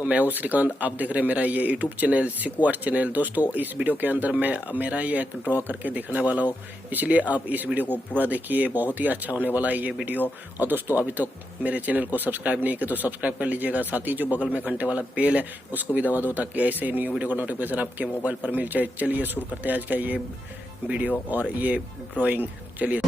तो मैं हूँ श्रीकांत, आप देख रहे हैं मेरा ये YouTube channel Siku art channel. दोस्तों इस वीडियो के अंदर मैं मेरा ये एक ड्रॉ करके दिखाने वाला हूँ, इसलिए आप इस वीडियो को पूरा देखिए, बहुत ही अच्छा होने वाला है ये वीडियो। और दोस्तों अभी तक मेरे चैनल को सब्सक्राइब नहीं किया तो सब्सक्राइब कर लीजिएगा, साथ ही जो बगल में घंटे वाला बेल है उसको भी दबा दो ताकि ऐसे न्यू वीडियो का नोटिफिकेशन आपके मोबाइल पर मिल जाए। चलिए शुरू करते हैं आज का ये वीडियो और ये ड्रॉइंग। चलिए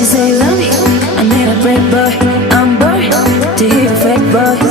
you say you love me, I need a break, boy. I'm bored to hear your fake, boy.